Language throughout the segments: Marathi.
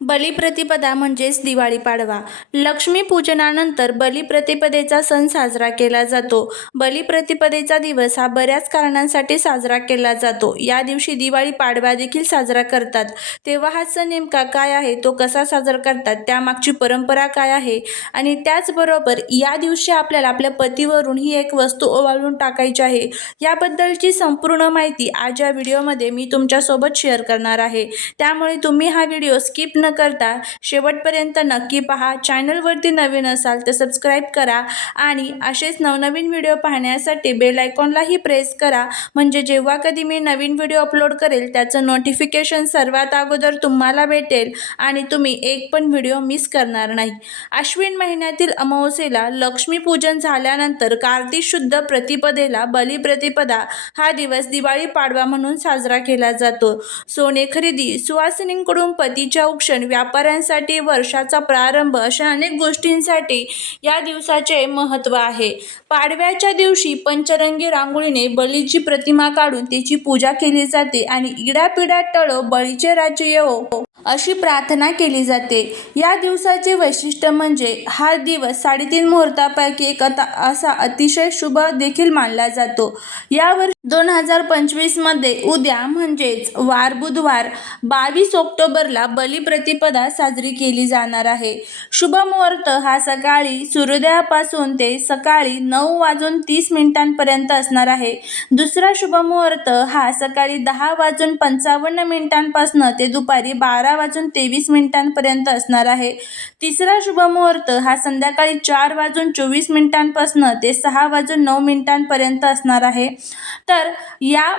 बलिप्रतिपदा म्हणजेच दिवाळी पाडवा. लक्ष्मी पूजनानंतर बलिप्रतिपदेचा सण साजरा केला जातो. बलिप्रतिपदेचा दिवस हा बऱ्याच कारणांसाठी साजरा केला जातो. या दिवशी दिवाळी पाडवा देखील साजरा करतात. तेव्हा हा सण नेमका काय आहे? तो कसा साजरा करतात? त्यामागची परंपरा काय आहे? आणि त्याचबरोबर या दिवशी आपल्याला आपल्या पतीवरून ही एक वस्तू ओवाळून टाकायची आहे. याबद्दलची संपूर्ण माहिती आज या व्हिडिओमध्ये मी तुमच्यासोबत शेअर करणार आहे. त्यामुळे तुम्ही हा व्हिडिओ स्किप न करता शेवटपर्यंत नक्की पहा. चॅनलवरती नवीन असाल तर सबस्क्राईब करा आणि असेच नवनवीन व्हिडिओ पाहण्यासाठी बेल आयकॉनलाही प्रेस करा. म्हणजे जेव्हा कधी मी नवीन व्हिडिओ अपलोड करेल त्याचं नोटिफिकेशन सर्वात अगोदर तुम्हाला भेटेल आणि तुम्ही एक पण व्हिडिओ मिस करणार नाही. अश्विन महिन्यातील अमावस्येला लक्ष्मीपूजन झाल्यानंतर कार्तिक शुद्ध प्रतिपदेला बलिप्रतिपदा हा दिवस दिवाळी पाडवा म्हणून साजरा केला जातो. सोने खरेदी सुवासिनींकडून पतीच्या उक्ष शिक्षण व्यापाऱ्यांसाठी वर्षाचा प्रारंभ अशा अनेक गोष्टींसाठी या दिवसाचे महत्त्व आहे. पाडव्याच्या दिवशी पंचरंगी रांगोळीने बलीची प्रतिमा काढून त्याची पूजा केली जाते आणि इडापिडा टळो बळीचे राज्य येवो अशी प्रार्थना केली जाते. या दिवसाचे वैशिष्ट्य म्हणजे हा दिवस साडेतीन मुहूर्तापैकी एक आता असा अतिशय शुभ देखील मानला जातो. यावर दोन हजार पंचवीसमध्ये उद्या म्हणजेच वार बुधवार बावीस ऑक्टोबरला बलिप्रतिपदा साजरी केली जाणार आहे. शुभ मुहूर्त हा सकाळी सूर्योदयापासून ते सकाळी नऊ वाजून तीस मिनिटांपर्यंत असणार आहे. दुसरा शुभ मुहूर्त हा सकाळी दहा वाजून पंचावन्न मिनिटांपासून ते दुपारी बारा वाजून तेवीस मिनिटांपर्यंत असणार आहे. तिसरा शुभ मुहूर्त हा संध्याकाळी चार वाजून चोवीस मिनिटांपासून ते सहा वाजून नऊ मिनिटांपर्यंत असणार आहे. तर या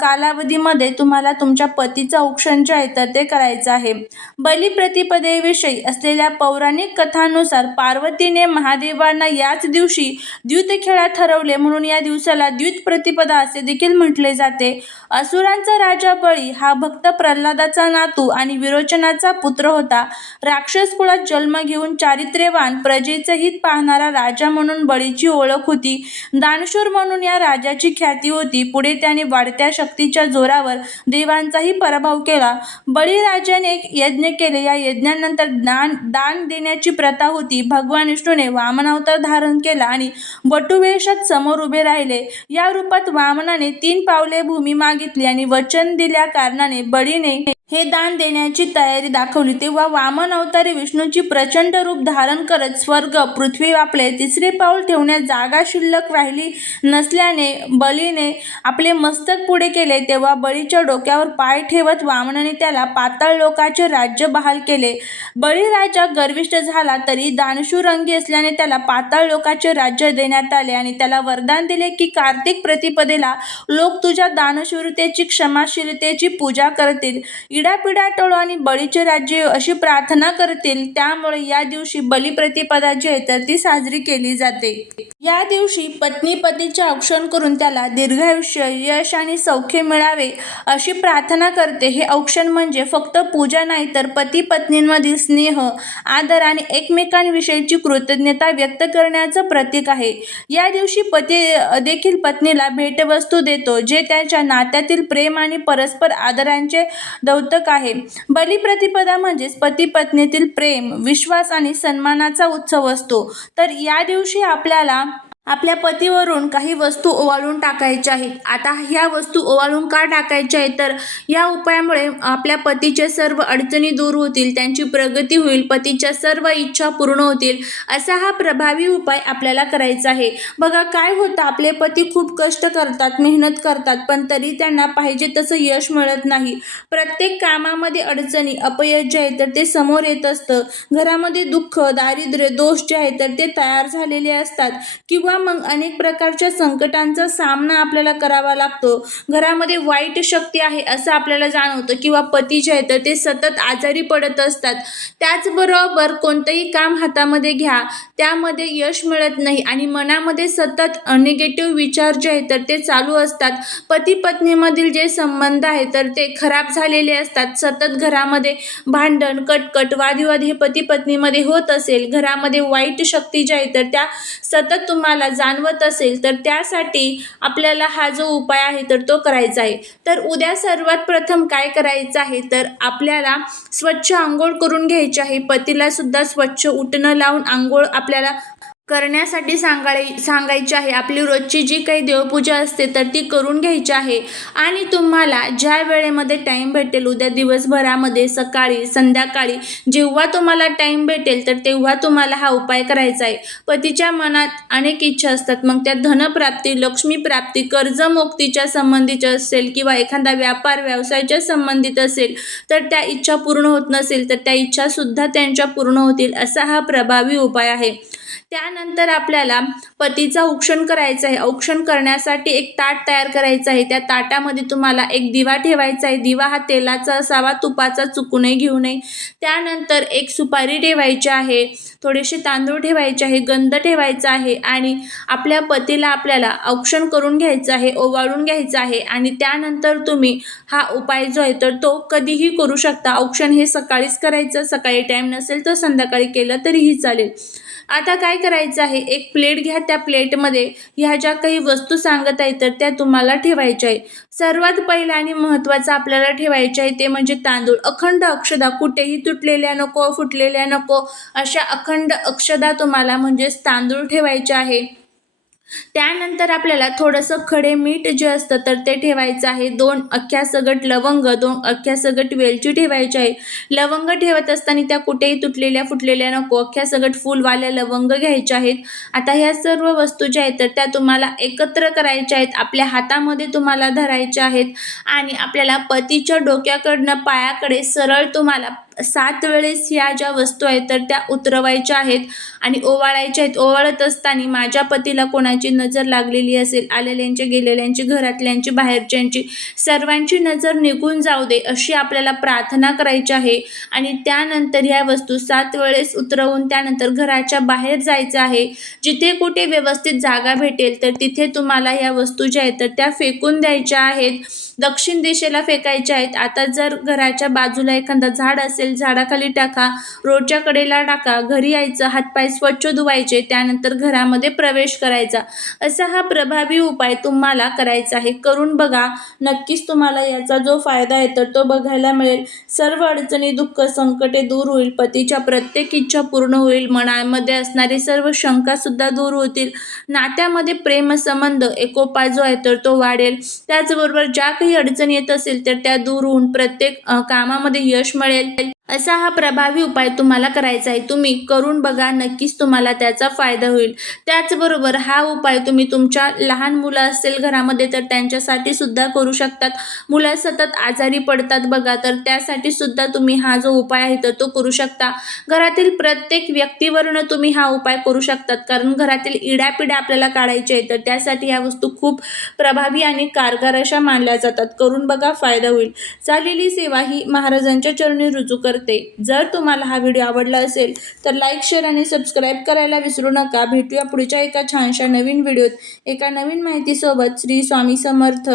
कालावधीमध्ये तुम्हाला तुमच्या पतीचं औक्षण जे आहे तर ते करायचं आहे. बलिप्रतिपदेविषयी असलेल्या पौराणिक कथानुसार पार्वतीने महादेवांना याच दिवशी द्यूत खेळा ठरवले. म्हणून या दिवसाला द्यूत प्रतिपदा असे देखील म्हटले जाते. असुरांचा राजा बळी हा भक्त प्रल्हादाचा नातू आणि विरोचनाचा पुत्र होता. राक्षस कुळात जन्म घेऊन चारित्र्यवान प्रजेचं हित पाहणारा राजा म्हणून बळीची ओळख होती. दानशूर म्हणून या राजाची ख्याती होती. पुढे त्याने वाढत्या शक्तीच्या जोरावर देवांचाही पराभव केला. बळीराजाने एक यज्ञ केले. या यज्ञानंतर दान दान देण्याची प्रथा होती. भगवान विष्णूने वामनावतार धारण केला आणि वटुवेशात समोर उभे राहिले. या रूपात वामनाने तीन पावले भूमी मागितली आणि वचन दिल्या कारणाने बळीने हे दान देण्याची तयारी दाखवली. तेव्हा वामन अवतारी विष्णूची प्रचंड रूप धारण करत स्वर्ग पृथ्वी आपले तिसरे पाऊल ठेवण्यात जागा शिल्लक राहिली नसल्याने बलीने आपले मस्तक पुढे केले. तेव्हा बळीच्या डोक्यावर पाय ठेवत वामनाने त्याला पाताळ लोकाचे राज्य बहाल केले. बळीराजा गर्विष्ठ झाला तरी दानशूरंगी असल्याने त्याला पाताळ लोकाचे राज्य देण्यात आले आणि त्याला वरदान दिले की कार्तिक प्रतिपदेला लोक तुझ्या दानशूरतेची क्षमाशीलतेची पूजा करतील. पिढ्यापिढ्या टळो आणि बळीचे राज्य अशी प्रार्थना करतील त्यामुळे या दिवशी बलिप्रतिपदा जी आहे तर ती साजरी केली जाते. या दिवशी पत्नी पतीचे औक्षण करून त्याला दीर्घायुष्य यश आणि सौख्य मिळावे अशी प्रार्थना करते. हे औक्षण म्हणजे फक्त पूजा नाही तर पती पत्नींमधील स्नेह आदर आणि एकमेकांविषयीची कृतज्ञता व्यक्त करण्याचं प्रतीक आहे. या दिवशी पती देखील पत्नीला भेटवस्तू देतो जे त्याच्या नात्यातील प्रेम आणि परस्पर आदरांचे दौतक आहे. बलिप्रतिपदा म्हणजेच पती पत्नीतील प्रेम विश्वास आणि सन्मानाचा उत्सव असतो. तर या दिवशी आपल्याला आपल्या पतीवरून काही वस्तू ओवाळून टाकायच्या आहेत. आता ह्या वस्तू ओवाळून का टाकायच्या आहेत? तर या उपायामुळे आपल्या पतीच्या सर्व अडचणी दूर होतील त्यांची प्रगती होईल पतीच्या सर्व इच्छा पूर्ण होतील असा हा प्रभावी उपाय आपल्याला करायचा आहे. बघा काय होतं? आपले पती खूप कष्ट करतात मेहनत करतात पण तरी त्यांना पाहिजे तसं यश मिळत नाही. प्रत्येक कामामध्ये अडचणी अपयश जे आहे तर ते समोर येत असतं. घरामध्ये दुःख दारिद्र्य दोष जे आहे तर ते तयार झालेले असतात. किंवा मग अनेक प्रकारच्या संकटांचा सामना आपल्याला करावा लागतो. घरामध्ये वाईट शक्ती आहे असं आपल्याला जाणवतं किंवा पती जे आहे तर ते सतत आजारी पडत असतात. त्याचबरोबर कोणतंही काम हातामध्ये घ्या त्यामध्ये यश मिळत नाही आणि मनामध्ये सतत निगेटिव्ह विचार जे आहेत तर ते चालू असतात. पती पत्नीमधील जे संबंध आहे तर ते खराब झालेले असतात. सतत घरामध्ये भांडण कटकट वादविवाद हे पती पत्नीमध्ये होत असेल. घरामध्ये वाईट शक्ती ज्या आहेत तर त्या सतत तुम्हाला तुम्हाला जाणवत असेल तर त्यासाठी आपल्याला हा जो उपाय आहे तर तो करायचा आहे. तर उद्या सर्वात प्रथम काय करायचं आहे तर आपल्याला स्वच्छ आंघोळ करून घ्यायची आहे. पतीला सुद्धा स्वच्छ उठणं लावून आंघोळ आपल्याला करण्यासाठी सांगाय सांगायची आहे. आपली रोजची जी काही देवपूजा असते तर ती करून घ्यायची आहे. आणि तुम्हाला ज्या वेळेमध्ये टाईम भेटेल उद्या दिवसभरामध्ये सकाळी संध्याकाळी जेव्हा तुम्हाला टाईम भेटेल तर तेव्हा तुम्हाला हा उपाय करायचा आहे. पतीच्या मनात अनेक इच्छा असतात. मग त्या धनप्राप्ती लक्ष्मीप्राप्ती कर्जमुक्तीच्या संबंधित असेल किंवा एखादा व्यापार व्यवसायाच्या संबंधित असेल तर त्या इच्छा पूर्ण होत नसेल तर त्या इच्छासुद्धा त्यांच्या पूर्ण होतील असा हा प्रभावी उपाय आहे. त्यानंतर आपल्याला पतीचा औक्षण करायचं आहे. औक्षण करण्यासाठी एक ताट तयार करायचं आहे. त्या ताटामध्ये तुम्हाला एक दिवा ठेवायचा आहे. दिवा हा तेलाचा असावा तुपाचा चुकू नये घेऊ नये. त्यानंतर एक सुपारी ठेवायची आहे. थोडेसे तांदूळ ठेवायचे आहे. गंध ठेवायचा आहे आणि आपल्या पतीला आपल्याला औक्षण करून घ्यायचं आहे ओवाळून घ्यायचं आहे आणि त्यानंतर तुम्ही हा उपाय जो आहे तर तो कधीही करू शकता. औक्षण हे सकाळीच करायचं. सकाळी टाईम नसेल तर संध्याकाळी केलं तरीही चालेल. आता काय करायचं आहे? एक प्लेट घ्या त्या प्लेटमध्ये. ह्या ज्या काही वस्तू सांगत आहे तर त्या तुम्हाला ठेवायच्या आहे. सर्वात पहिलं आणि महत्त्वाचं आपल्याला ठेवायचं आहे ते म्हणजे तांदूळ. अखंड अक्षदा कुठेही तुटलेल्या नको फुटलेल्या नको अशा अखंड अक्षदा तुम्हाला म्हणजेच तांदूळ ठेवायचे आहे. त्यानंतर आपल्याला थोडंसं खडे मीठ जे असतं तर ते ठेवायचं आहे. दोन अख्ख्या सगट लवंग दोन अख्ख्या सगट वेलची ठेवायची आहे. लवंग ठेवत असताना त्या कुठेही तुटलेल्या फुटलेल्या नको. अख्ख्या सगट फुलवाल्या लवंग घ्यायच्या आहेत. आता ह्या सर्व वस्तू ज्या आहेत तर त्या तुम्हाला एकत्र करायच्या आहेत. आपल्या हातामध्ये तुम्हाला धरायच्या आहेत. आणि आपल्याला पतीच्या डोक्याकडनं पायाकडे सरळ तुम्हाला सात वेळेस ह्या ज्या वस्तू आहेत तर त्या उतरवायच्या आहेत आणि ओवाळायच्या आहेत. ओवाळत असताना माझ्या पतीला कोणाची नजर लागलेली असेल आलेल्यांची गेलेल्यांची घरातल्यांची बाहेरच्यांची सर्वांची नजर निघून जाऊ दे अशी आपल्याला प्रार्थना करायची आहे. आणि त्यानंतर ह्या वस्तू सात वेळेस उतरवून त्यानंतर घराच्या बाहेर जायचं आहे. जिथे कुठे व्यवस्थित जागा भेटेल तर तिथे तुम्हाला ह्या वस्तू ज्या आहेत तर त्या फेकून द्यायच्या आहेत. दक्षिण दिशेला फेकायच्या आहेत. आता जर घराच्या बाजूला एखादा झाड असेल झाडाखाली टाका रोडच्या कडेला टाका घरी यायचं हातपाय स्वच्छ धुवायचे त्यानंतर घरामध्ये प्रवेश करायचा. असा हा प्रभावी उपाय तुम्हाला करायचा आहे. करून बघा. नक्कीच तुम्हाला याचा जो फायदा आहे तर तो बघायला मिळेल. सर्व अडचणी दुःख संकटे दूर होईल. पतीच्या प्रत्येक इच्छा पूर्ण होईल. मनामध्ये असणारी सर्व शंकासुद्धा दूर होतील. नात्यामध्ये प्रेमसंबंध एकोपा जो आहे तर तो वाढेल. त्याचबरोबर ज्या काही अडचण येत असेल तर त्या दूर होऊन प्रत्येक कामामध्ये यश मिळेल. असा हा प्रभावी उपाय तुम्हाला करायचा आहे. तुम्ही करून बघा नक्कीच तुम्हाला त्याचा फायदा होईल. त्याचबरोबर हा उपाय तुम्ही तुमच्या लहान मुलं असेल घरामध्ये तर त्यांच्यासाठी सुद्धा करू शकतात. मुलं सतत आजारी पडतात बघा तर त्यासाठी सुद्धा तुम्ही हा जो उपाय आहे तर तो करू शकता. घरातील प्रत्येक व्यक्तीवरनं तुम्ही हा उपाय करू शकतात कारण घरातील इड्यापिड्या आपल्याला काढायचे आहे तर त्यासाठी ह्या वस्तू खूप प्रभावी आणि कारगार अशा मानल्या जातात. करून बघा फायदा होईल. चालेली सेवा ही महाराजांच्या चरणी रुजू कर करते. जर तुम्हाला हा व्हिडिओ आवडला असेल तर लाईक शेअर आणि सबस्क्राईब करायला विसरू नका. भेटूया पुढच्या एका छानशा नवीन व्हिडिओत. एका नवीन माहितीसोबत श्री स्वामी समर्थ.